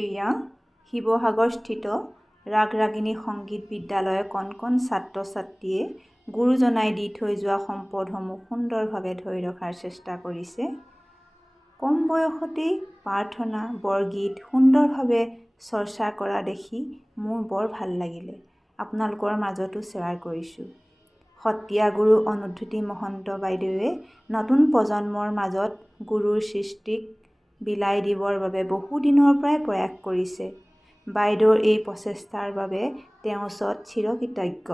এয়া শিৱসাগৰস্থিত ৰাগ-ৰাগিনী সংগীত বিদ্যালয়ৰ কণ কণ ছাত্ৰ ছাত্ৰীয়ে গুৰুজনাই দি থৈ যোৱা সম্পদসমূহ সুন্দৰভাৱে ধৰি ৰখাৰ চেষ্টা কৰিছে। কম বয়সতেই প্ৰাৰ্থনা বৰগীত সুন্দৰভাৱে চৰ্চা কৰা দেখি মোৰ বৰ ভাল লাগিলে। আপোনালোকৰ মাজতো শ্বেয়াৰ কৰিছোঁ। সত্ৰীয়া গুৰু অনুদ্ধৃতি মহন্ত বাইদেৱে নতুন প্ৰজন্মৰ মাজত গুৰুৰ সৃষ্টিক বিলাই দিবৰ বাবে বহুদিনৰ পৰাই প্ৰয়াস কৰিছে। বাইদেউৰ এই প্ৰচেষ্টাৰ বাবে তেওঁৰ ওচৰত চিৰকৃতজ্ঞ।